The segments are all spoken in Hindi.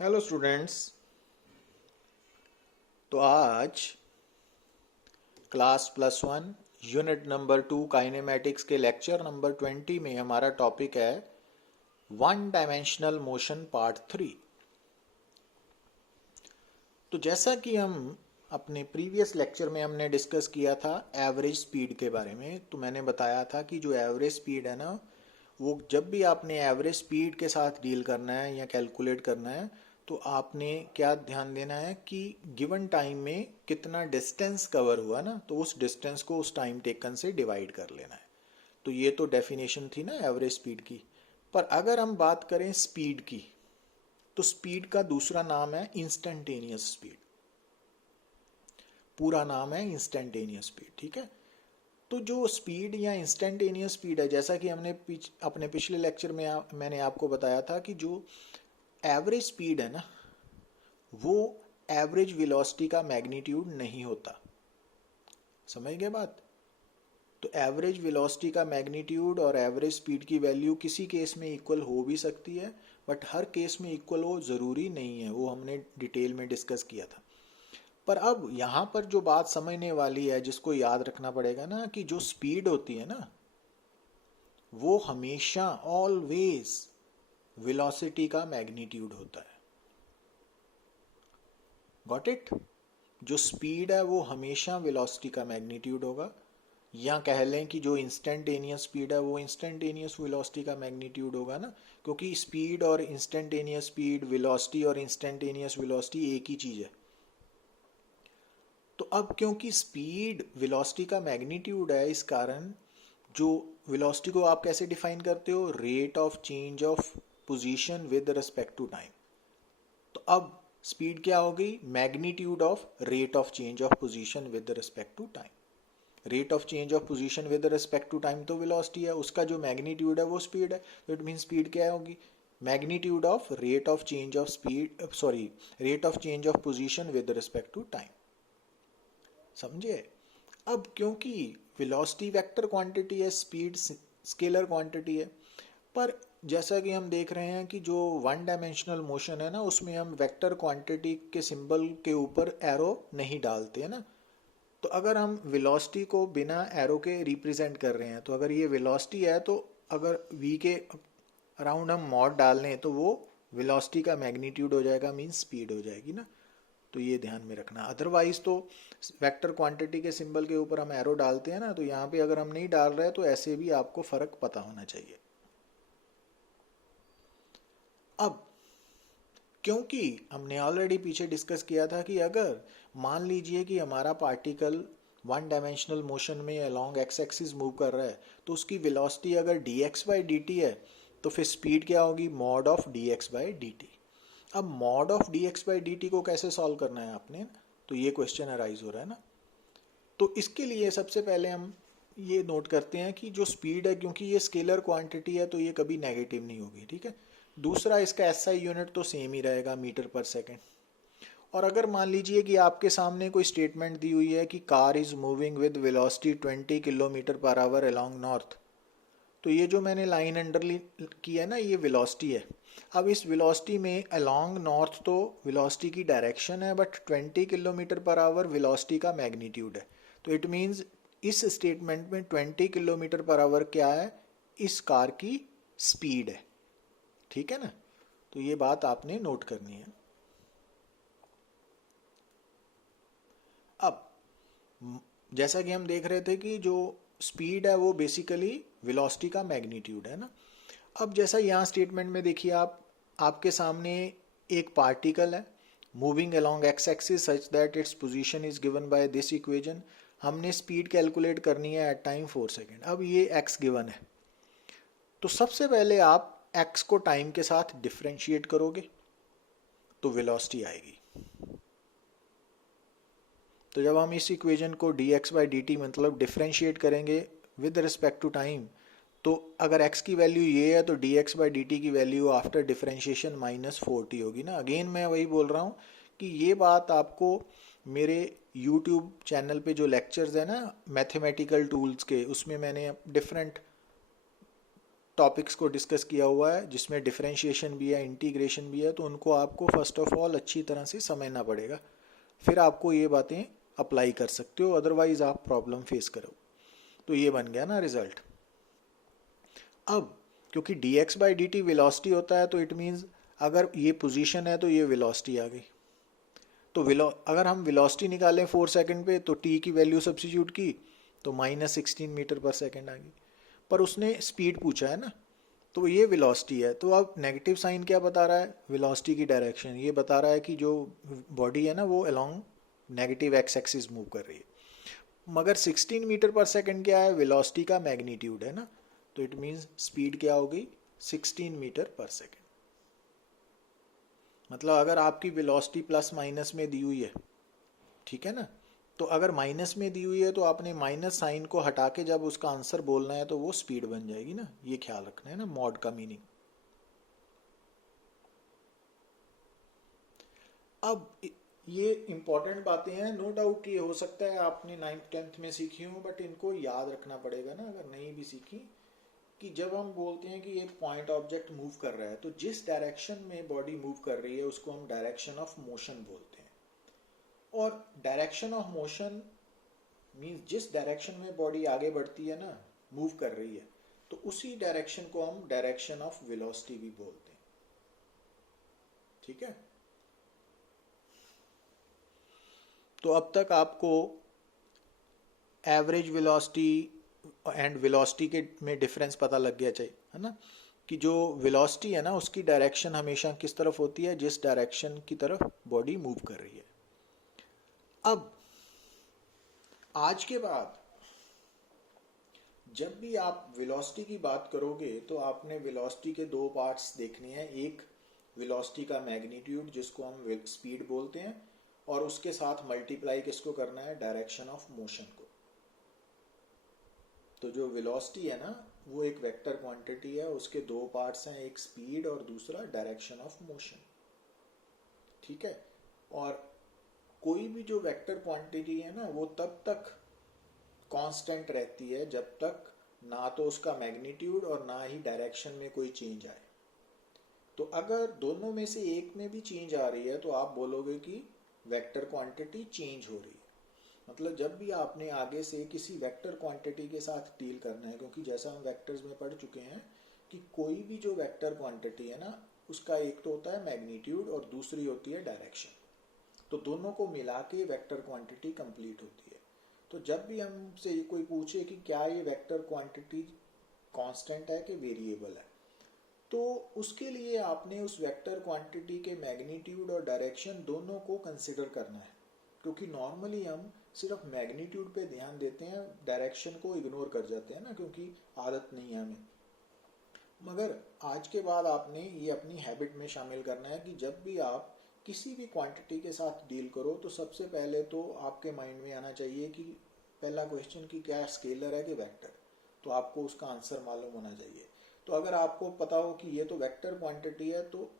Hello students. तो आज क्लास +1 यूनिट नंबर 2 काइनेमेटिक्स के लेक्चर नंबर 20 में हमारा टॉपिक है वन डायमेंशनल मोशन पार्ट 3। तो जैसा कि हम अपने प्रीवियस लेक्चर में हमने डिस्कस किया था एवरेज स्पीड के बारे में, तो मैंने बताया था कि जो एवरेज स्पीड है ना, वो जब भी आपने एवरेज स्पीड के साथ डील करना है या कैलकुलेट करना है तो आपने क्या ध्यान देना है कि गिवन टाइम में कितना डिस्टेंस कवर हुआ ना, तो उस डिस्टेंस को उस टाइम टेकन से डिवाइड कर लेना है। तो ये तो डेफिनेशन थी ना एवरेज स्पीड की। पर अगर हम बात करें स्पीड की, तो स्पीड का दूसरा नाम है इंस्टेंटेनियस स्पीड। पूरा नाम है इंस्टेंटेनियस स्पीड, ठीक है। तो जो स्पीड या इंस्टेंटेनियस स्पीड है, जैसा कि हमने अपने पिछले लेक्चर में मैंने आपको बताया था कि जो एवरेज स्पीड है ना, वो एवरेज वेलोसिटी का मैग्नीट्यूड नहीं होता। समझ गए बात? तो एवरेज वेलोसिटी का मैग्नीट्यूड और एवरेज स्पीड की वैल्यू किसी केस में इक्वल हो भी सकती है, बट हर केस में इक्वल हो ज़रूरी नहीं है, वो हमने डिटेल में डिस्कस किया था। पर अब यहाँ पर जो बात समझने वाली है, जिसको याद रखना पड़ेगा ना, कि जो स्पीड होती है ना, वो हमेशा ऑलवेज वेलोसिटी का मैग्नीट्यूड होता है। Got it? जो स्पीड है वो हमेशा वेलोसिटी का मैग्नीट्यूड होगा, या कह लें कि जो इंस्टेंटेनियस स्पीड है वो इंस्टेंटेनियस वेलोसिटी का मैग्नीट्यूड होगा ना, क्योंकि स्पीड और इंस्टेंटेनियस स्पीड, वेलोसिटी और इंस्टेंटेनियस वेलोसिटी एक ही चीज़ है। तो अब क्योंकि स्पीड वेलोसिटी का मैग्नीट्यूड है, इस कारण जो वेलोसिटी को आप कैसे डिफाइन करते हो? Rate of change of position with respect to time. तो अब स्पीड क्या होगी? Magnitude of rate of change of position with respect to time. Rate of change of position with respect to time तो वेलोसिटी है, उसका जो मैग्नीट्यूड है वो स्पीड है। तो इट मीन स्पीड क्या होगी? Magnitude of rate of change of speed, sorry, rate of change of position with respect to time. समझे? अब क्योंकि वेलोसिटी वेक्टर क्वांटिटी है, स्पीड स्केलर क्वांटिटी है, पर जैसा कि हम देख रहे हैं कि जो वन डायमेंशनल मोशन है ना, उसमें हम वेक्टर क्वांटिटी के सिंबल के ऊपर एरो नहीं डालते हैं ना। तो अगर हम वेलोसिटी को बिना एरो के रिप्रेजेंट कर रहे हैं, तो अगर ये वेलोसिटी है तो अगर वी के अराउंड हम मॉड डाल लें तो वो वेलोसिटी का मैग्नीट्यूड हो जाएगा, मीन स्पीड हो जाएगी ना। तो ये ध्यान में रखना। अदरवाइज तो वेक्टर क्वांटिटी के सिंबल के ऊपर हम एरो डालते हैं ना, तो यहाँ पे अगर हम नहीं डाल रहे तो ऐसे भी आपको फर्क पता होना चाहिए। अब क्योंकि हमने ऑलरेडी पीछे डिस्कस किया था कि अगर मान लीजिए कि हमारा पार्टिकल वन डायमेंशनल मोशन में अलोंग एक्स एक्सिस मूव कर रहा है, तो उसकी वेलोसिटी अगर dx/dt है, तो फिर स्पीड क्या होगी? Mod of dx/dt। अब मॉड ऑफ dx/dt को कैसे सॉल्व करना है आपने? तो ये क्वेश्चन अराइज हो रहा है ना। तो इसके लिए सबसे पहले हम ये नोट करते हैं कि जो स्पीड है, क्योंकि ये स्केलर क्वांटिटी है, तो ये कभी नेगेटिव नहीं होगी, ठीक है। दूसरा, इसका एसआई यूनिट तो सेम ही रहेगा, मीटर पर सेकेंड। और अगर मान लीजिए कि आपके सामने कोई स्टेटमेंट दी हुई है कि car is moving with velocity 20 kilometre per hour along north, तो ये जो मैंने लाइन अंडरलाइन की है ना, ये वेलोसिटी है। अब इस वेलोसिटी में अलोंग नॉर्थ तो वेलोसिटी की डायरेक्शन है, but 20 kilometre per hour velocity का मैग्नीट्यूड है। तो इट मीन्स इस स्टेटमेंट में 20 किलोमीटर पर आवर क्या है? इस कार की स्पीड है, ठीक है ना। तो ये बात आपने नोट करनी है। अब जैसा कि हम देख रहे थे कि जो स्पीड है वो बेसिकली वेलोसिटी का मैग्नीट्यूड है ना। अब जैसा यहाँ स्टेटमेंट में देखिए, आपके सामने एक पार्टिकल है moving along x axis such that its position is given by this equation. हमने स्पीड कैलकुलेट करनी है एट टाइम 4 सेकेंड। अब ये एक्स गिवन है, तो सबसे पहले आप एक्स को टाइम के साथ डिफ्रेंशिएट करोगे तो वेलोसिटी आएगी। तो जब हम इस इक्वेशन को dx/dt मतलब डिफ्रेंशिएट करेंगे विद रिस्पेक्ट टू टाइम, तो अगर x की वैल्यू ये है तो dx/dt की वैल्यू आफ्टर डिफ्रेंशिएशन -40 होगी ना। अगेन मैं वही बोल रहा हूँ कि ये बात आपको मेरे यूट्यूब चैनल पे जो लेक्चर्स है ना मैथमेटिकल टूल्स के, उसमें मैंने डिफरेंट टॉपिक्स को डिस्कस किया हुआ है जिसमें डिफरेंशिएशन भी है, इंटीग्रेशन भी है, तो उनको आपको फर्स्ट ऑफ ऑल अच्छी तरह से समझना पड़ेगा, फिर आपको ये बातें अप्लाई कर सकते हो, अदरवाइज आप प्रॉब्लम फेस करो। तो ये बन गया ना रिजल्ट। अब क्योंकि dx by D T velocity होता है, तो इट मीन्स अगर ये पोजीशन है तो ये वेलोसिटी आ गई। तो अगर हम वेलोसिटी निकालें 4 सेकंड पे, तो t की वैल्यू सब्सिट्यूट की तो -16 मीटर पर सेकंड आ गई। पर उसने स्पीड पूछा है ना, तो ये वेलोसिटी है। तो अब नेगेटिव साइन क्या बता रहा है? वेलोसिटी की डायरेक्शन। ये बता रहा है कि जो बॉडी है ना वो along negative x axis move कर रही है। मगर 16 मीटर पर सेकंड क्या है? वेलोसिटी का मैग्नीट्यूड है ना, तो इट मीन्स स्पीड क्या हो गई? 16 मीटर पर सेकंड। मतलब अगर आपकी वेलोसिटी प्लस माइनस में दी हुई है, ठीक है ना, तो अगर माइनस में दी हुई है तो आपने माइनस साइन को हटा के जब उसका आंसर बोलना है तो वो स्पीड बन जाएगी ना, ये ख्याल रखना है ना मॉड का मीनिंग। अब ये इंपॉर्टेंट बातें हैं, नो डाउट ये हो सकता है आपने 9th-10th में सीखी हो, बट इनको याद रखना पड़ेगा ना अगर नहीं भी सीखी, कि जब हम बोलते हैं कि एक पॉइंट ऑब्जेक्ट मूव कर रहा है, तो जिस डायरेक्शन में बॉडी मूव कर रही है उसको हम डायरेक्शन ऑफ मोशन बोलते हैं। और डायरेक्शन ऑफ मोशन मीन्स जिस डायरेक्शन में बॉडी आगे बढ़ती है ना, मूव कर रही है, तो उसी डायरेक्शन को हम डायरेक्शन ऑफ वेलोसिटी भी बोलते हैं। ठीक है, तो अब तक आपको एवरेज वेलोसिटी एंड वेलोसिटी के में डिफरेंस पता लग गया चाहिए, है ना, कि जो वेलोसिटी है ना उसकी डायरेक्शन हमेशा किस तरफ होती है? जिस डायरेक्शन की तरफ बॉडी मूव कर रही है। अब आज के बाद जब भी आप वेलोसिटी की बात करोगे तो आपने वेलोसिटी के दो पार्ट्स देखने हैं। एक वेलोसिटी का मैग्नीट्यूड जिसको हम स्पीड बोलते हैं, और उसके साथ मल्टीप्लाई किसको करना है? डायरेक्शन ऑफ मोशन को। तो जो वेलोसिटी है ना वो एक वेक्टर क्वांटिटी है, उसके दो पार्ट्स हैं, एक स्पीड और दूसरा डायरेक्शन ऑफ मोशन। ठीक है, और कोई भी जो वेक्टर क्वांटिटी है ना वो तब तक कांस्टेंट रहती है जब तक ना तो उसका मैग्नीट्यूड और ना ही डायरेक्शन में कोई चेंज आए। तो अगर दोनों में से एक में भी चेंज आ रही है तो आप बोलोगे कि वेक्टर क्वांटिटी चेंज हो रही है। मतलब जब भी आपने आगे से किसी वेक्टर क्वांटिटी के साथ डील करना है, क्योंकि जैसा हम वेक्टर्स में पढ़ चुके हैं कि कोई भी जो वेक्टर क्वांटिटी है ना उसका एक तो होता है मैग्नीट्यूड और दूसरी होती है डायरेक्शन, तो दोनों को मिला के वेक्टर क्वांटिटी कंप्लीट होती है। तो जब भी हमसे कोई पूछे कि क्या ये वेक्टर क्वांटिटी कांस्टेंट है कि वेरिएबल है, तो उसके लिए आपने उस वेक्टर क्वांटिटी के मैग्नीट्यूड और डायरेक्शन दोनों को कंसिडर करना है। क्योंकि नॉर्मली हम सिर्फ मैग्नीट्यूड पे ध्यान देते हैं, डायरेक्शन को इग्नोर कर जाते हैं ना, क्योंकि आदत नहीं है हमें। मगर आज के बाद आपने ये अपनी हैबिट में शामिल करना है कि जब भी आप किसी भी क्वांटिटी के साथ डील करो तो सबसे पहले तो आपके माइंड में आना चाहिए कि पहला क्वेश्चन कि क्या स्केलर है कि वेक्टर, तो आपको उसका आंसर मालूम होना चाहिए। तो अगर आपको पता हो कि ये तो वेक्टर क्वांटिटी है, तो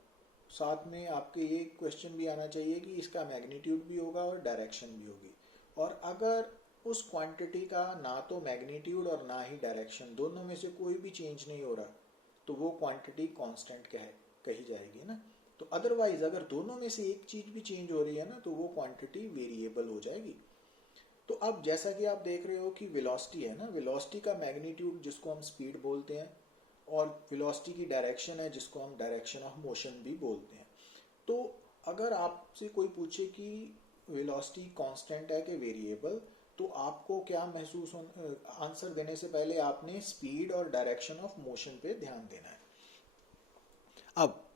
साथ में आपके ये क्वेश्चन भी आना चाहिए कि इसका मैग्नीट्यूड भी होगा और डायरेक्शन भी होगी। और अगर उस क्वांटिटी का ना तो मैग्नीट्यूड और ना ही डायरेक्शन, दोनों में से कोई भी चेंज नहीं हो रहा, तो वो क्वांटिटी कांस्टेंट कही जाएगी ना। तो अदरवाइज अगर दोनों में से एक चीज भी चेंज हो रही है ना तो वो क्वांटिटी वेरिएबल हो जाएगी। तो अब जैसा कि आप देख रहे हो कि वेलोसिटी है ना, वेलोसिटी का मैग्नीट्यूड जिसको हम स्पीड बोलते हैं, और वेलोसिटी की डायरेक्शन है जिसको हम डायरेक्शन ऑफ मोशन भी बोलते हैं। तो अगर आपसे कोई पूछे कि वेलोसिटी कांस्टेंट है कि वेरिएबल, तो आपको क्या महसूस हो, आंसर देने से पहले आपने स्पीड और डायरेक्शन ऑफ मोशन पे ध्यान देना है। अब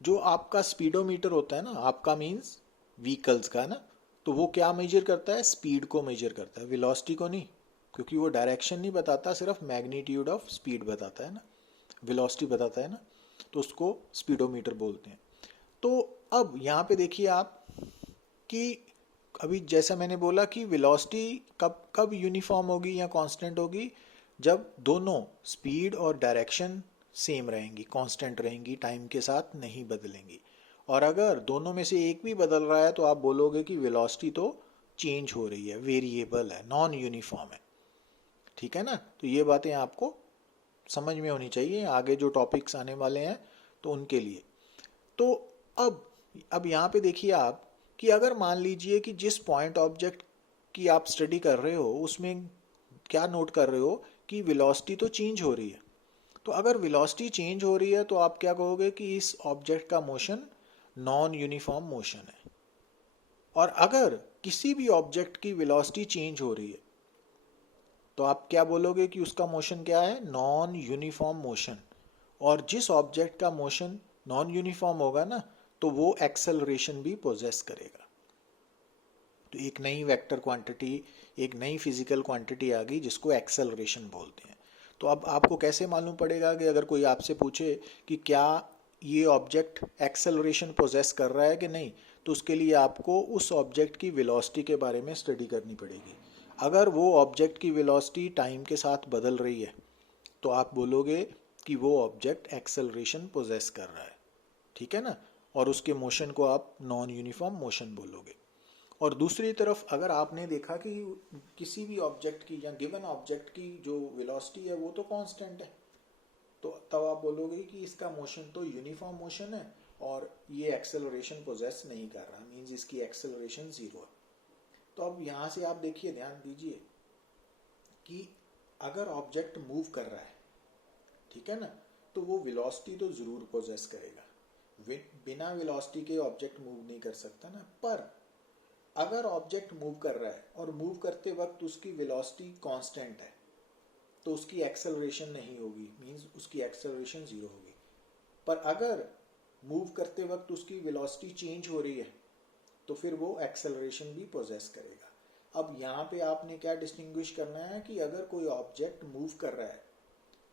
जो आपका स्पीडोमीटर होता है ना, आपका मीन्स व्हीकल्स का ना, तो वो क्या मेजर करता है? स्पीड को मेजर करता है, वेलोसिटी को नहीं, क्योंकि वो डायरेक्शन नहीं बताता, सिर्फ मैग्नीट्यूड ऑफ स्पीड बताता है ना, वेलोसिटी बताता है ना, तो उसको स्पीडोमीटर बोलते हैं। तो अब यहाँ पे देखिए आप कि अभी जैसा मैंने बोला कि वेलोसिटी कब कब यूनिफॉर्म होगी या कांस्टेंट होगी? जब दोनों स्पीड और डायरेक्शन सेम रहेंगी, कांस्टेंट रहेंगी, टाइम के साथ नहीं बदलेंगी। और अगर दोनों में से एक भी बदल रहा है तो आप बोलोगे कि वेलोसिटी तो चेंज हो रही है, वेरिएबल है, नॉन यूनिफॉर्म है। ठीक है ना, तो ये बातें आपको समझ में होनी चाहिए आगे जो टॉपिक्स आने वाले हैं तो उनके लिए। तो अब यहाँ पे देखिए आप कि अगर मान लीजिए कि जिस पॉइंट ऑब्जेक्ट की आप स्टडी कर रहे हो उसमें क्या नोट कर रहे हो कि वेलोसिटी तो चेंज हो रही है। तो अगर वेलोसिटी चेंज हो रही है तो आप क्या कहोगे कि इस ऑब्जेक्ट का मोशन नॉन यूनिफॉर्म मोशन है। और अगर किसी भी ऑब्जेक्ट की वेलोसिटी चेंज हो रही है तो आप क्या बोलोगे कि उसका मोशन क्या है, नॉन यूनिफॉर्म मोशन। और जिस ऑब्जेक्ट का मोशन नॉन यूनिफॉर्म होगा ना तो वो एक्सेलरेशन भी पोजेस करेगा। तो एक नई वेक्टर क्वांटिटी, एक नई फिजिकल क्वांटिटी आ गई जिसको एक्सेलरेशन बोलते हैं। तो अब आपको कैसे मालूम पड़ेगा कि अगर कोई आपसे पूछे कि क्या ये ऑब्जेक्ट एक्सेलरेशन पोजेस कर रहा है कि नहीं, तो उसके लिए आपको उस ऑब्जेक्ट की वेलोसिटी के बारे में स्टडी करनी पड़ेगी। अगर वो ऑब्जेक्ट की वेलोसिटी टाइम के साथ बदल रही है तो आप बोलोगे कि वो ऑब्जेक्ट एक्सेलरेशन पोजेस कर रहा है, ठीक है ना। और उसके मोशन को आप नॉन यूनिफॉर्म मोशन बोलोगे। और दूसरी तरफ अगर आपने देखा कि किसी भी ऑब्जेक्ट की या गिवन ऑब्जेक्ट की जो वेलोसिटी है वो तो कांस्टेंट है, तो तब आप बोलोगे कि इसका मोशन तो यूनिफॉर्म मोशन है और ये एक्सेलरेशन पोजेस नहीं कर रहा, मींस इसकी एक्सेलरेशन जीरो है। तो अब यहाँ से आप देखिए, ध्यान दीजिए कि अगर ऑब्जेक्ट मूव कर रहा है, ठीक है ना, तो वो वेलोसिटी तो जरूर पोजेस करेगा। बिना वेलोसिटी के ऑब्जेक्ट मूव नहीं कर सकता ना। पर अगर ऑब्जेक्ट मूव कर रहा है और मूव करते वक्त उसकी वेलोसिटी कांस्टेंट है तो उसकी एक्सेलरेशन नहीं होगी, मींस उसकी एक्सेलरेशन जीरो होगी। पर अगर मूव करते वक्त उसकी वेलोसिटी चेंज हो रही है तो फिर वो एक्सेलरेशन भी पोजेस करेगा। अब यहाँ पे आपने क्या डिस्टिंग्विश करना है कि अगर कोई ऑब्जेक्ट मूव कर रहा है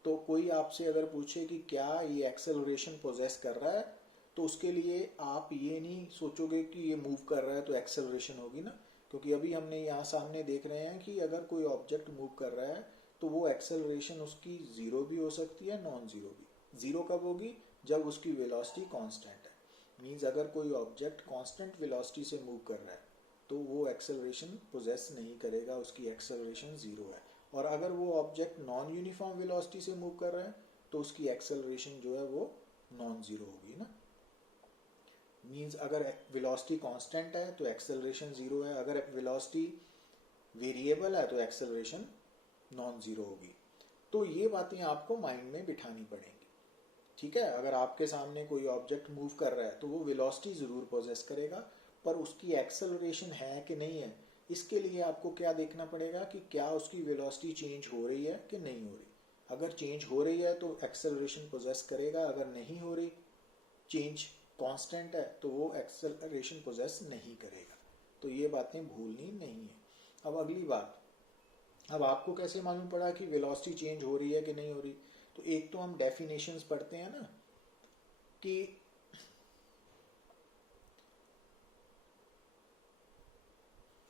तो कोई आपसे अगर पूछे कि क्या ये एक्सेलरेशन पोजेस कर रहा है तो उसके लिए आप ये नहीं सोचोगे कि ये मूव कर रहा है तो एक्सेलरेशन होगी ना, क्योंकि अभी हमने यहाँ सामने देख रहे हैं कि अगर कोई ऑब्जेक्ट मूव कर रहा है तो वो एक्सेलरेशन उसकी जीरो भी हो सकती है, नॉन जीरो भी। जीरो कब होगी, जब उसकी वेलोसिटी कांस्टेंट है। मींस अगर कोई ऑब्जेक्ट कांस्टेंट वेलोसिटी से मूव कर रहा है तो वो एक्सेलरेशन पोजेस नहीं करेगा, उसकी एक्सेलरेशन जीरो है। और अगर वो ऑब्जेक्ट नॉन यूनिफॉर्म वेलोसिटी से मूव कर रहा है तो उसकी एक्सेलरेशन जो है वो नॉन जीरो होगी ना। मींस अगर वेलोसिटी कांस्टेंट है तो एक्सेलरेशन जीरो है, अगर वेलोसिटी वेरिएबल है तो एक्सेलरेशन नॉन जीरो होगी। तो ये बातें आपको माइंड में बिठानी पड़ेंगी, ठीक है। अगर आपके सामने कोई ऑब्जेक्ट मूव कर रहा है तो वो वेलोसिटी जरूर पोजेस करेगा, पर उसकी एक्सेलरेशन है कि नहीं है, इसके लिए आपको क्या देखना पड़ेगा कि क्या उसकी वेलोसिटी चेंज हो रही है कि नहीं हो रही। अगर चेंज हो रही है तो एक्सेलरेशन पोजेस करेगा, अगर नहीं हो रही, चेंज कांस्टेंट है, तो वो एक्सेलरेशन पोजेस नहीं करेगा। तो ये बातें भूलनी नहीं है। अब अगली बात, अब आपको कैसे मालूम पड़ा कि वेलोसिटी चेंज हो रही है कि नहीं हो रही। तो एक तो हम डेफिनेशंस पढ़ते हैं ना कि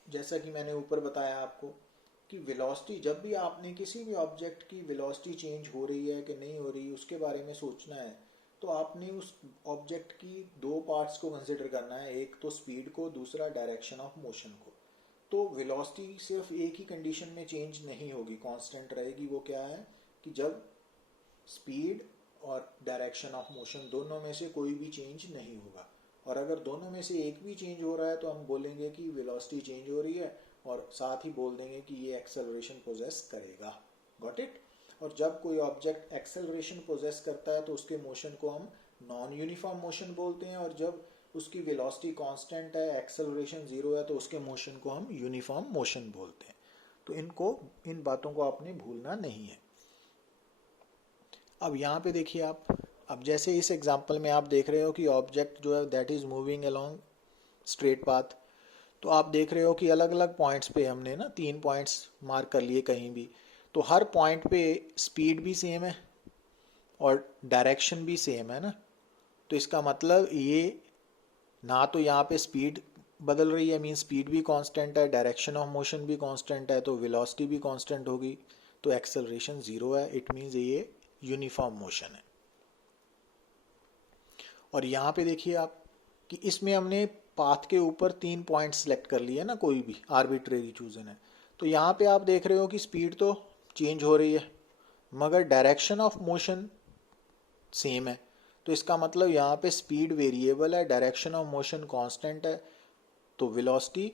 जैसा कि मैंने ऊपर बताया आपको कि वेलोसिटी, जब भी आपने किसी भी ऑब्जेक्ट की वेलोसिटी चेंज हो रही है कि नहीं हो रही उसके बारे में सोचना है तो आपने उस ऑब्जेक्ट की दो पार्ट्स को कंसिडर करना है, एक तो स्पीड को, दूसरा डायरेक्शन ऑफ मोशन को। तो वेलोसिटी सिर्फ एक ही कंडीशन में चेंज नहीं होगी, कांस्टेंट रहेगी। वो क्या है कि जब स्पीड और डायरेक्शन ऑफ मोशन दोनों में से कोई भी चेंज नहीं होगा। और अगर दोनों में से एक भी चेंज हो रहा है तो हम बोलेंगे कि वेलोसिटी चेंज हो रही है और साथ ही बोल देंगे कि ये एक्सेलरेशन पोजेस करेगा। Got it. और जब कोई ऑब्जेक्ट एक्सेलरेशन पोजेस करता है तो उसके मोशन को हम नॉन यूनिफॉर्म मोशन बोलते हैं, और जब उसकी वेलोसिटी कांस्टेंट है, एक्सेलरेशन जीरो है, तो उसके मोशन को हम यूनिफॉर्म मोशन बोलते हैं। तो इन बातों को आपने भूलना नहीं है। अब यहाँ पे देखिए आप, अब जैसे इस एग्जांपल में आप देख रहे हो कि ऑब्जेक्ट जो है that is moving along straight path. तो आप देख रहे हो कि अलग अलग पॉइंट्स पे हमने ना 3 पॉइंट्स मार्क कर लिए कहीं भी, तो हर पॉइंट पे स्पीड भी सेम है और डायरेक्शन भी सेम है ना। तो इसका मतलब ये ना तो यहाँ पे स्पीड बदल रही है, मीन स्पीड भी कांस्टेंट है, डायरेक्शन ऑफ मोशन भी कांस्टेंट है, तो वेलोसिटी भी कांस्टेंट होगी, तो एक्सेलरेशन जीरो है। इट मीन्स ये यूनिफॉर्म मोशन है। और यहाँ पे देखिए आप कि इसमें हमने पाथ के ऊपर 3 पॉइंट सेलेक्ट कर लिए ना, कोई भी आर्बिट्रेरी चूजन है। तो यहाँ पे आप देख रहे हो कि स्पीड तो चेंज हो रही है, मगर डायरेक्शन ऑफ मोशन सेम है। तो इसका मतलब यहाँ पे स्पीड वेरिएबल है, डायरेक्शन ऑफ मोशन कांस्टेंट है, तो वेलोसिटी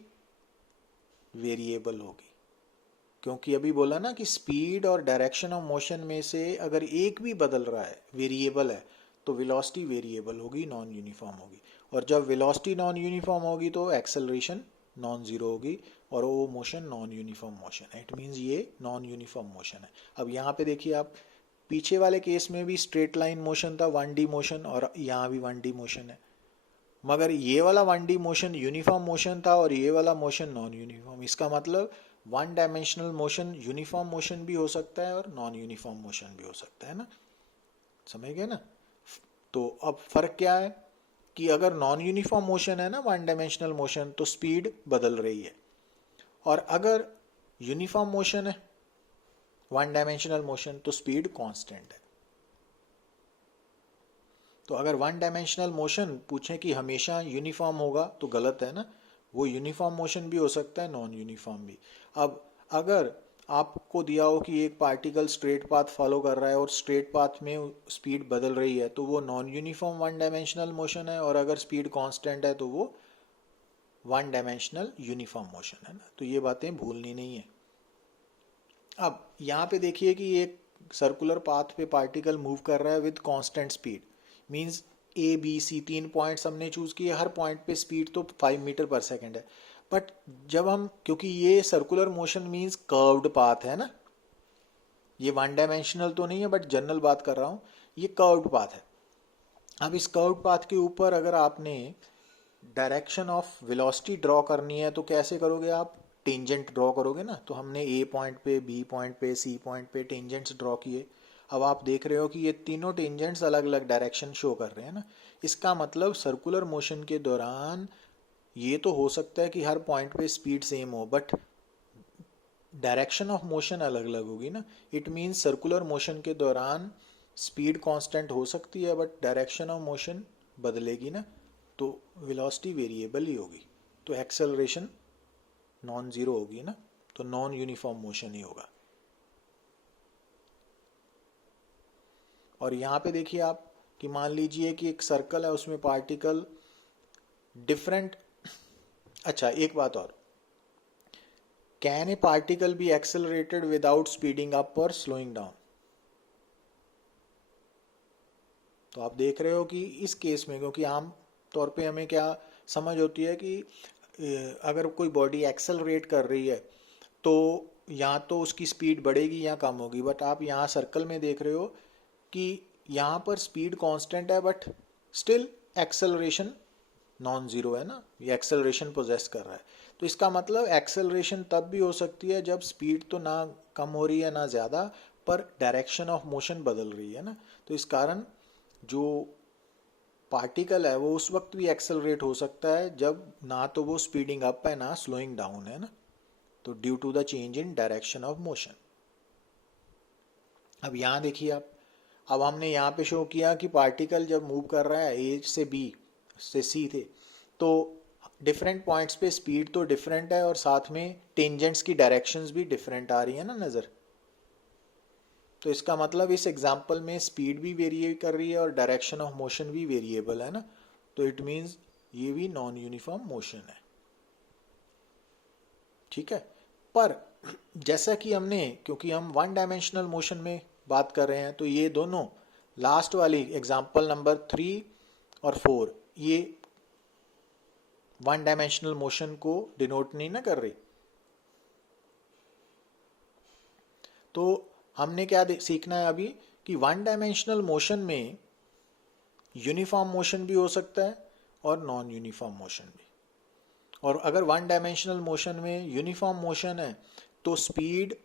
वेरिएबल होगी। क्योंकि अभी बोला ना कि स्पीड और डायरेक्शन ऑफ मोशन में से अगर एक भी बदल रहा है, वेरिएबल है, तो वेलोसिटी वेरिएबल होगी, नॉन यूनिफॉर्म होगी। और जब वेलोसिटी नॉन यूनिफॉर्म होगी तो एक्सेलरेशन नॉन जीरो होगी और वो मोशन नॉन यूनिफॉर्म मोशन है। इट मीन्स ये नॉन यूनिफॉर्म मोशन है। अब यहाँ पे देखिए आप, पीछे वाले केस में भी स्ट्रेट लाइन मोशन था, 1D मोशन, और यहाँ भी 1D मोशन है। मगर ये वाला 1D मोशन यूनिफॉर्म मोशन था और ये वाला मोशन नॉन यूनिफॉर्म। इसका मतलब one dimensional motion uniform motion भी हो सकता है और नॉन यूनिफॉर्म मोशन भी हो सकता है ना, समझ गए ना। तो अब फर्क क्या है कि अगर नॉन यूनिफॉर्म मोशन है ना, वन डायमेंशनल मोशन, तो स्पीड बदल रही है, और अगर यूनिफॉर्म मोशन है, वन डायमेंशनल मोशन, तो स्पीड कांस्टेंट है। तो अगर वन डायमेंशनल मोशन पूछें कि हमेशा यूनिफॉर्म होगा तो गलत है ना, वो यूनिफॉर्म मोशन भी हो सकता है, नॉन यूनिफॉर्म भी। अब अगर आपको दिया हो कि एक पार्टिकल स्ट्रेट पाथ फॉलो कर रहा है और स्ट्रेट पाथ में स्पीड बदल रही है, तो वो non uniform one dimensional motion है, और अगर स्पीड कांस्टेंट है तो वो वन डायमेंशनल यूनिफॉर्म मोशन है ना। तो ये बातें भूलनी नहीं है। अब यहाँ पे देखिए कि एक सर्कुलर पाथ पे पार्टिकल मूव कर रहा है with constant speed, means A B C 3 points हमने चूज किए, हर पॉइंट पे स्पीड तो 5 मीटर पर सेकेंड है। बट जब हम, क्योंकि ये circular motion means curved path है ना, ये वन डायमेंशनल तो नहीं है, बट जनरल बात कर रहा हूँ, ये कर्व्ड पाथ है। अब इस कर्व्ड पाथ के ऊपर अगर आपने डायरेक्शन ऑफ वेलोसिटी ड्रॉ करनी है तो कैसे करोगे आप, टेंजेंट ड्रॉ करोगे ना। तो हमने A पॉइंट पे, B पॉइंट पे, C पॉइंट पे टेंजेंट्स ड्रॉ किए। अब आप देख रहे हो कि ये तीनों टेंजेंट्स अलग अलग डायरेक्शन शो कर रहे हैं ना। इसका मतलब सर्कुलर मोशन के दौरान ये तो हो सकता है कि हर पॉइंट पे स्पीड सेम हो, बट डायरेक्शन ऑफ मोशन अलग अलग होगी ना। इट मीन्स सर्कुलर मोशन के दौरान स्पीड कांस्टेंट हो सकती है, बट डायरेक्शन ऑफ मोशन बदलेगी ना, तो वेलोसिटी वेरिएबल ही होगी, तो एक्सेलरेशन नॉन जीरो होगी ना, तो नॉन यूनिफॉर्म मोशन ही होगा। और यहाँ पे देखिए आप कि मान लीजिए कि एक सर्कल है, उसमें पार्टिकल डिफरेंट, अच्छा एक बात और, can a particle be accelerated without speeding up और स्लोइंग डाउन। तो आप देख रहे हो कि इस केस में, क्योंकि आम तौर पे हमें क्या समझ होती है कि अगर कोई बॉडी एक्सेलरेट कर रही है तो या तो उसकी स्पीड बढ़ेगी या कम होगी, बट आप यहाँ सर्कल में देख रहे हो कि यहाँ पर स्पीड कांस्टेंट है, but still acceleration non zero है ना, ये एक्सेलरेशन पोजेस कर रहा है। तो इसका मतलब एक्सेलरेशन तब भी हो सकती है जब स्पीड तो ना कम हो रही है ना ज़्यादा, पर डायरेक्शन ऑफ मोशन बदल रही है ना। तो इस कारण जो पार्टिकल है वो उस वक्त भी एक्सेलरेट हो सकता है जब ना तो वो स्पीडिंग अप है ना स्लोइंग डाउन है ना, तो due to the change in direction of motion. अब यहाँ देखिए आप, अब हमने यहाँ पे शो किया कि पार्टिकल जब मूव कर रहा है A से B से C थे, तो डिफरेंट पॉइंट्स पे स्पीड तो डिफरेंट है और साथ में टेंजेंट्स की डायरेक्शंस भी डिफरेंट आ रही है ना नज़र। तो इसका मतलब इस एग्जाम्पल में स्पीड भी वेरी कर रही है और डायरेक्शन ऑफ मोशन भी वेरिएबल है ना, तो इट मीन्स ये भी नॉन यूनिफॉर्म मोशन है, ठीक है। पर जैसा कि हमने, क्योंकि हम वन डायमेंशनल मोशन में बात कर रहे हैं, तो ये दोनों लास्ट वाली एग्जाम्पल नंबर 3 और 4 ये वन डायमेंशनल मोशन को डिनोट नहीं ना कर रही। तो हमने क्या सीखना है अभी कि वन डायमेंशनल मोशन में यूनिफॉर्म मोशन भी हो सकता है और नॉन यूनिफॉर्म मोशन भी। और अगर वन डायमेंशनल मोशन में यूनिफॉर्म मोशन है तो speed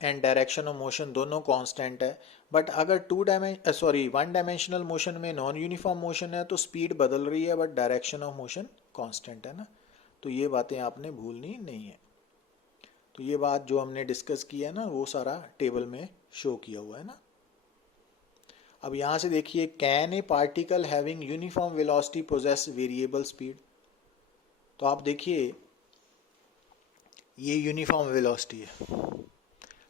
and direction of motion दोनों कांस्टेंट है, बट अगर वन डायमेंशनल मोशन में नॉन यूनिफॉर्म मोशन है तो स्पीड बदल रही है but direction of motion constant है ना। तो ये बातें आपने भूलनी नहीं है। तो ये बात जो हमने डिस्कस किया है ना वो सारा टेबल में शो किया हुआ है ना। अब यहां से देखिए, can a particle having uniform velocity possess variable speed. तो आप देखिए ये यूनिफॉर्म वेलोसिटी है,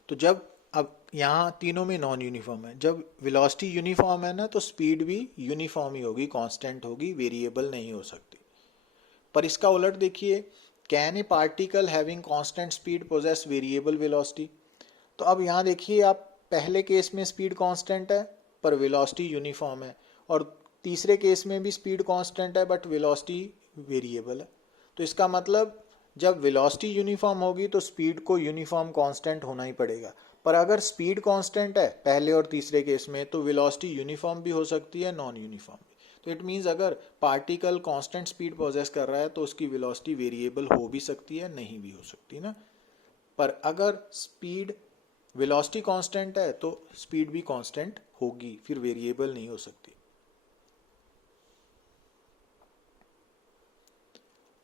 तो जब अब यहाँ तीनों में नॉन यूनिफॉर्म है। जब वेलोसिटी यूनिफॉर्म है ना तो स्पीड भी यूनिफॉर्म ही होगी, कांस्टेंट होगी, वेरिएबल नहीं हो सकती। पर इसका उलट देखिए, can a particle having constant speed possess variable velocity. तो अब यहाँ देखिए आप, पहले केस में स्पीड कांस्टेंट है पर वेलोसिटी यूनिफॉर्म है, और तीसरे केस में भी स्पीड कांस्टेंट है बट वेलोसिटी वेरिएबल है। तो इसका मतलब जब वेलोसिटी यूनिफॉर्म होगी तो स्पीड को यूनिफॉर्म कांस्टेंट होना ही पड़ेगा। पर अगर स्पीड कांस्टेंट है पहले और तीसरे केस में तो वेलोसिटी यूनिफॉर्म भी हो सकती है, नॉन यूनिफॉर्म भी। तो इट मीन्स अगर पार्टिकल कांस्टेंट स्पीड पोजेस कर रहा है तो उसकी वेलोसिटी वेरिएबल हो भी सकती है, नहीं भी हो सकती ना। पर अगर स्पीड वेलोसिटी कांस्टेंट है तो स्पीड भी कांस्टेंट होगी, फिर वेरिएबल नहीं हो सकती।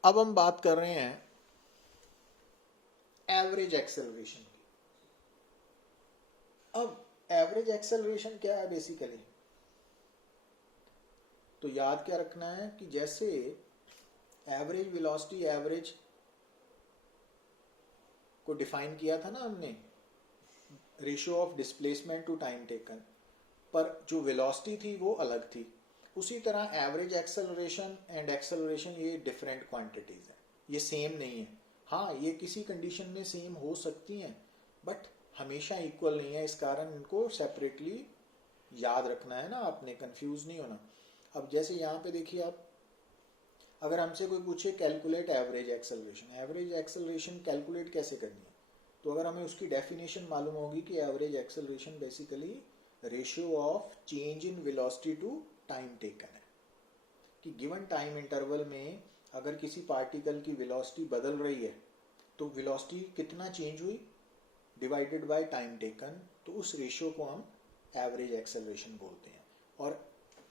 अब हम बात कर रहे हैं एवरेज एक्सेलरेशन की। अब एवरेज एक्सेलरेशन क्या है बेसिकली, तो याद क्या रखना है कि जैसे एवरेज वेलोसिटी एवरेज को डिफाइन किया था ना हमने, ratio of displacement to time taken, पर जो वेलोसिटी थी वो अलग थी। उसी तरह एवरेज एक्सेलरेशन एंड एक्सेलरेशन ये डिफरेंट क्वांटिटीज हैं, ये सेम नहीं है। हाँ, ये किसी कंडीशन में सेम हो सकती हैं बट हमेशा इक्वल नहीं है, इस कारण इनको सेपरेटली याद रखना है ना आपने, कंफ्यूज नहीं होना। अब जैसे यहाँ पे देखिए आप, अगर हमसे कोई पूछे कैलकुलेट एवरेज एक्सेलरेशन कैलकुलेट कैसे करनी है, तो अगर हमें उसकी डेफिनेशन मालूम होगी कि average acceleration basically ratio of change in velocity to time taken है, कि गिवन टाइम इंटरवल में अगर किसी पार्टिकल की वेलोसिटी बदल रही है तो वेलोसिटी कितना चेंज हुई डिवाइडेड बाय टाइम टेकन, तो उस रेशियो को हम एवरेज एक्सेलरेशन बोलते हैं। और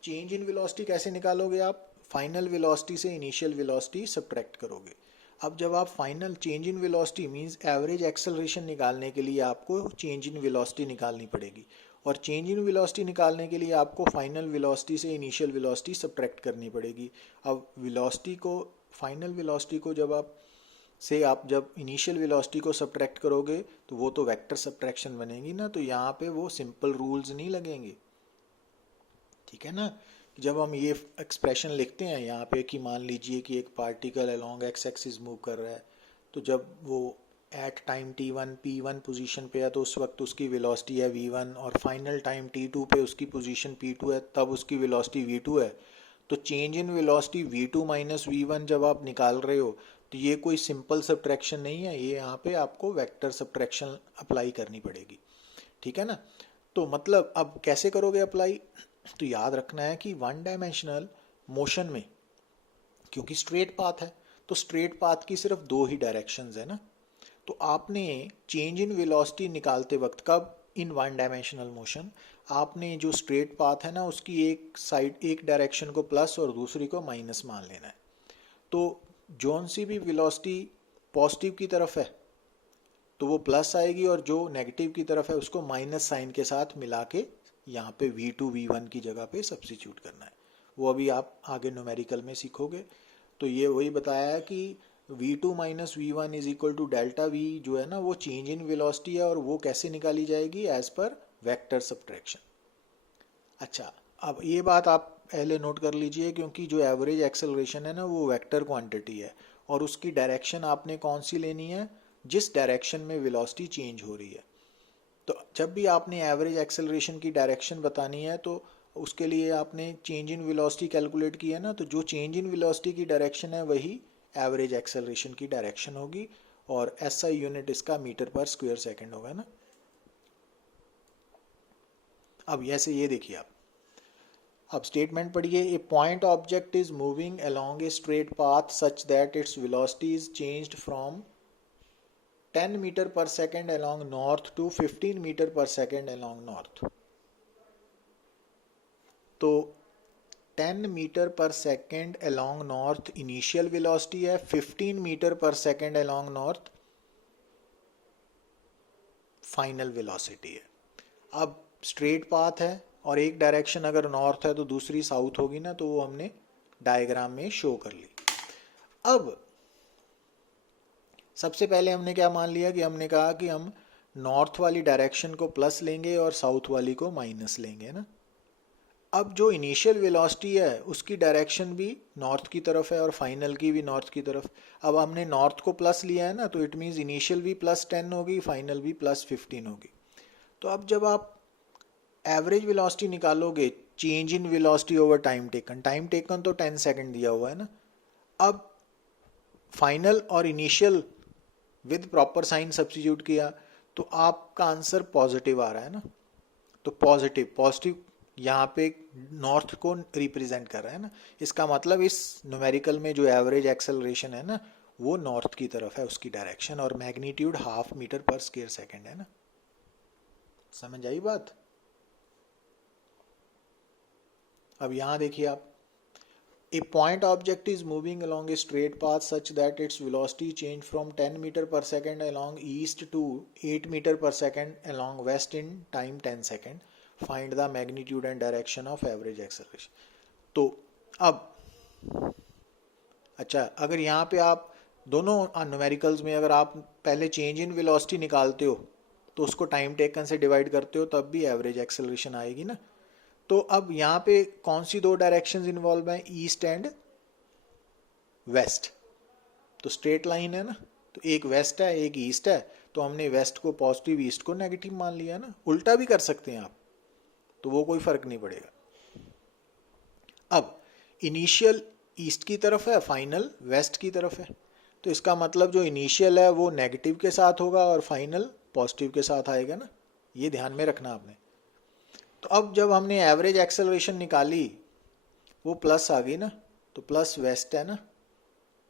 चेंज इन वेलोसिटी कैसे निकालोगे आप, फाइनल वेलोसिटी से इनिशियल वेलोसिटी सब्ट्रैक्ट करोगे। अब जब आप final change in velocity means average acceleration निकालने के लिए आपको चेंज इन वेलोसिटी निकालनी पड़ेगी, और चेंज इन वेलोसिटी निकालने के लिए आपको फाइनल वेलोसिटी से इनिशियल वेलोसिटी सब्ट्रैक्ट करनी पड़ेगी। अब वेलोसिटी को, फाइनल वेलोसिटी को आप जब इनिशियल वेलोसिटी को सब्ट्रैक्ट करोगे तो वो तो वेक्टर सब्ट्रैक्शन बनेगी ना, तो यहाँ पे वो सिंपल रूल्स नहीं लगेंगे, ठीक है ना। जब हम ये एक्सप्रेशन लिखते हैं यहाँ पे कि मान लीजिए कि एक particle along x axis move कर रहा है, तो जब वो at time t1 p1 position पे है तो उस वक्त उसकी वेलोसिटी है v1, और फाइनल टाइम t2 पे उसकी पोजीशन p2 है तब उसकी वेलोसिटी v2 है। तो change in velocity v2 minus v1 जब आप निकाल रहे हो तो ये कोई सिंपल सब्ट्रैक्शन नहीं है, ये यहाँ पे आपको वेक्टर सब्ट्रैक्शन अप्लाई करनी पड़ेगी, ठीक है ना। तो मतलब अब कैसे करोगे अप्लाई, तो याद रखना है कि वन डायमेंशनल मोशन में क्योंकि स्ट्रेट पाथ है तो स्ट्रेट पाथ की सिर्फ दो ही डायरेक्शंस है ना, तो आपने चेंज इन वेलोसिटी निकालते वक्त, कब, इन वन डायमेंशनल मोशन, आपने जो स्ट्रेट पाथ है ना उसकी एक साइड, एक डायरेक्शन को प्लस और दूसरी को माइनस मान लेना है। तो जौन सी भी वेलोसिटी पॉजिटिव की तरफ है तो वो प्लस आएगी, और जो नेगेटिव की तरफ है उसको माइनस साइन के साथ मिला के यहाँ पे v2 v1 की जगह पे सब्स्टिट्यूट करना है। वो अभी आप आगे न्यूमेरिकल में सीखोगे। तो ये वही बताया है कि v2 minus v1 is equal to delta v जो है ना वो चेंज इन वेलोसिटी है, और वो कैसे निकाली जाएगी, एज पर वेक्टर सब्ट्रैक्शन। अच्छा, अब ये बात आप पहले नोट कर लीजिए, क्योंकि जो एवरेज एक्सेलरेशन है ना वो वेक्टर क्वांटिटी है, और उसकी डायरेक्शन आपने कौन सी लेनी है, जिस डायरेक्शन में वेलोसिटी चेंज हो रही है। तो जब भी आपने एवरेज एक्सेलरेशन की डायरेक्शन बतानी है तो उसके लिए आपने चेंज इन वेलोसिटी कैलकुलेट की है ना, तो जो चेंज इन वेलोसिटी की डायरेक्शन है वही एवरेज एक्सेलरेशन की डायरेक्शन होगी, और SI यूनिट इसका मीटर पर स्क्वायर सेकंड होगा ना। अब ऐसे ये देखिए आप, अब स्टेटमेंट पढ़िए, a point object is moving along a straight path such that its velocity is changed from 10 metre per second along north to 15 metre per second along north। तो 10 metre per second along north initial velocity है, 15 metre per second along north final velocity है। अब स्ट्रेट पाथ है और एक डायरेक्शन अगर नॉर्थ है तो दूसरी साउथ होगी ना, तो वो हमने डायग्राम में शो कर ली। अब सबसे पहले हमने क्या मान लिया कि हमने कहा कि हम नॉर्थ वाली डायरेक्शन को प्लस लेंगे और साउथ वाली को माइनस लेंगे ना। अब जो इनिशियल वेलोसिटी है उसकी डायरेक्शन भी नॉर्थ की तरफ है और फाइनल की भी नॉर्थ की तरफ। अब हमने नॉर्थ को प्लस लिया है ना, तो इट मीन्स इनिशियल भी +10 होगी, फाइनल भी +15 होगी। तो अब जब आप एवरेज वेलोसिटी निकालोगे, change in velocity over time taken तो 10 सेकंड दिया हुआ है ना। अब फाइनल और initial with proper sign substitute किया तो आपका आंसर पॉजिटिव आ रहा है ना। तो पॉजिटिव पॉजिटिव यहाँ पे नॉर्थ को रिप्रेजेंट कर रहा है ना। इसका मतलब इस न्यूमेरिकल में जो एवरेज एक्सेलरेशन है ना वो नॉर्थ की तरफ है, उसकी डायरेक्शन, और मैग्नीट्यूड 1/2 मीटर पर स्क्वायर सेकंड है ना। समझ आई बात। अब यहाँ देखिए आप, A point object is moving along a straight path such that its velocity change from 10 meter per second along east to 8 meter per second along west in time 10 second. Find the magnitude and direction of average acceleration. तो अब अच्छा, अगर यहाँ पे आप दोनों न्यूमेरिकल्स में अगर आप पहले चेंज इन वेलोसिटी निकालते हो तो उसको टाइम टेकन से डिवाइड करते हो तब भी एवरेज एक्सेलरेशन आएगी ना। तो अब यहाँ पे कौन सी दो डायरेक्शंस इन्वॉल्व हैं, ईस्ट एंड वेस्ट। तो स्ट्रेट लाइन है ना, तो एक वेस्ट है एक ईस्ट है, तो हमने वेस्ट को पॉजिटिव ईस्ट को नेगेटिव मान लिया ना। उल्टा भी कर सकते हैं आप, तो वो कोई फर्क नहीं पड़ेगा। अब इनिशियल ईस्ट की तरफ है, फाइनल वेस्ट की तरफ है, तो इसका मतलब जो इनिशियल है वो नेगेटिव के साथ होगा और फाइनल पॉजिटिव के साथ आएगा ना। ये ध्यान में रखना आपने। तो अब जब हमने एवरेज एक्सेलरेशन निकाली वो प्लस आ गई ना, तो प्लस वेस्ट है ना,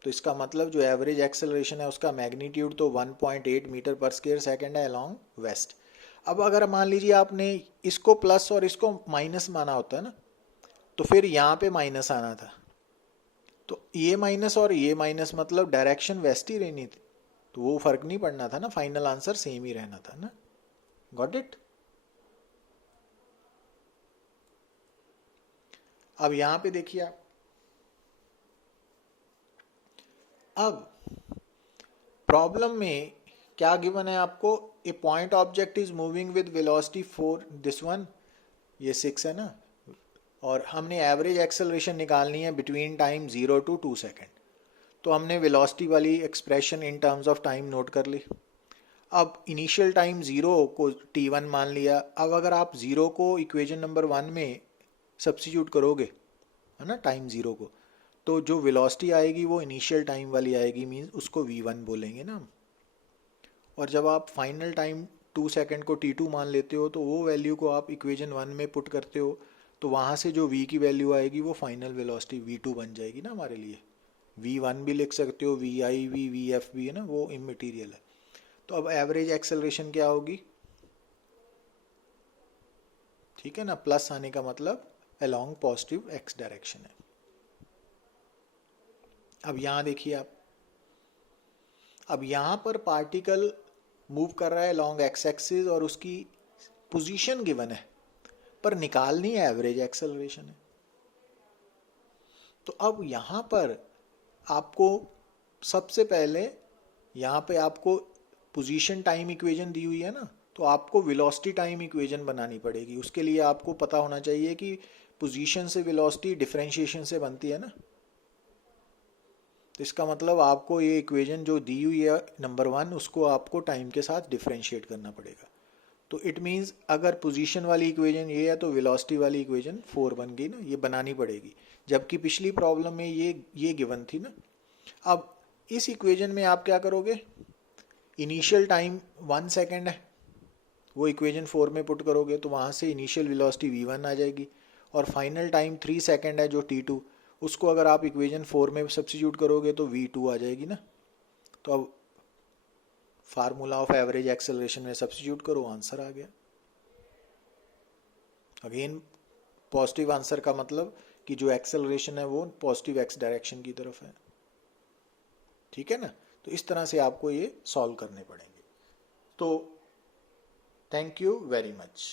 तो इसका मतलब जो एवरेज एक्सेलरेशन है उसका मैग्नीट्यूड तो 1.8 मीटर पर स्क्वायर सेकंड है अलोंग वेस्ट। अब अगर मान लीजिए आपने इसको प्लस और इसको माइनस माना होता है ना, तो फिर यहाँ पे माइनस आना था, तो ये माइनस और ये माइनस मतलब डायरेक्शन वेस्ट ही रहनी थी, तो वो फर्क नहीं पड़ना था ना, फाइनल आंसर सेम ही रहना था ना। Got it. अब यहां पे देखिए आप, अब प्रॉब्लम में क्या गिवन है आपको, a point object is moving with velocity 4, this one, ये 6 है ना, और हमने एवरेज एक्सेलरेशन निकालनी है बिटवीन टाइम 0 to 2 सेकेंड। तो हमने वेलोसिटी वाली expression in terms of time note कर ली। अब इनिशियल टाइम 0 को t1 मान लिया। अब अगर आप 0 को इक्वेशन नंबर 1 में सब्स्टिट्यूट करोगे है ना टाइम 0 को, तो जो वेलोसिटी आएगी वो इनिशियल टाइम वाली आएगी, मीन्स उसको v1 बोलेंगे ना हम। और जब आप फाइनल टाइम 2 सेकेंड को t2 मान लेते हो तो वो वैल्यू को आप इक्वेशन 1 में पुट करते हो, तो वहाँ से जो v की वैल्यू आएगी वो फाइनल वेलोसिटी v2 बन जाएगी ना हमारे लिए। v1 भी लिख सकते हो, vi भी, vf भी है ना, वो इमटेरियल है। तो अब एवरेज एक्सेलरेशन क्या होगी, ठीक है ना, प्लस आने का मतलब अलोंग पॉजिटिव एक्स डायरेक्शन है। अब यहां देखिए आप, अब यहां पर पार्टिकल मूव कर रहा है अलोंग एक्स एक्सिस और उसकी पोजीशन गिवन है, पर निकालनी है एवरेज एक्सेलरेशन है। तो अब यहां पर आपको सबसे पहले यहां पे आपको पोजीशन टाइम इक्वेशन दी हुई है ना, तो आपको वेलोसिटी टाइम इक्वेशन बनानी पड़ेगी। उसके लिए आपको पता होना चाहिए कि पोजीशन से वेलोसिटी डिफरेंशिएशन से बनती है ना। तो इसका मतलब आपको ये इक्वेशन जो दी हुई है नंबर 1, उसको आपको टाइम के साथ डिफरेंशिएट करना पड़ेगा। तो इट मीन्स अगर पोजीशन वाली इक्वेशन ये है तो वेलोसिटी वाली इक्वेशन 4 बन गई ना, ये बनानी पड़ेगी, जबकि पिछली प्रॉब्लम में ये गिवन थी ना। अब इस इक्वेशन में आप क्या करोगे, इनिशियल टाइम 1 सेकेंड है, वो इक्वेशन 4 में पुट करोगे तो वहाँ से इनिशियल वेलोसिटी v1 आ जाएगी, और फाइनल टाइम 3 सेकेंड है जो t2, उसको अगर आप इक्वेशन 4 में सब्स्टिट्यूट करोगे तो v2 आ जाएगी ना। तो अब फार्मूला ऑफ एवरेज एक्सेलरेशन में सब्स्टिट्यूट करो, आंसर आ गया। अगेन पॉजिटिव आंसर का मतलब कि जो एक्सेलरेशन है वो पॉजिटिव एक्स डायरेक्शन की तरफ है, ठीक है ना। तो इस तरह से आपको ये सॉल्व करने पड़ेंगे। तो थैंक यू वेरी मच।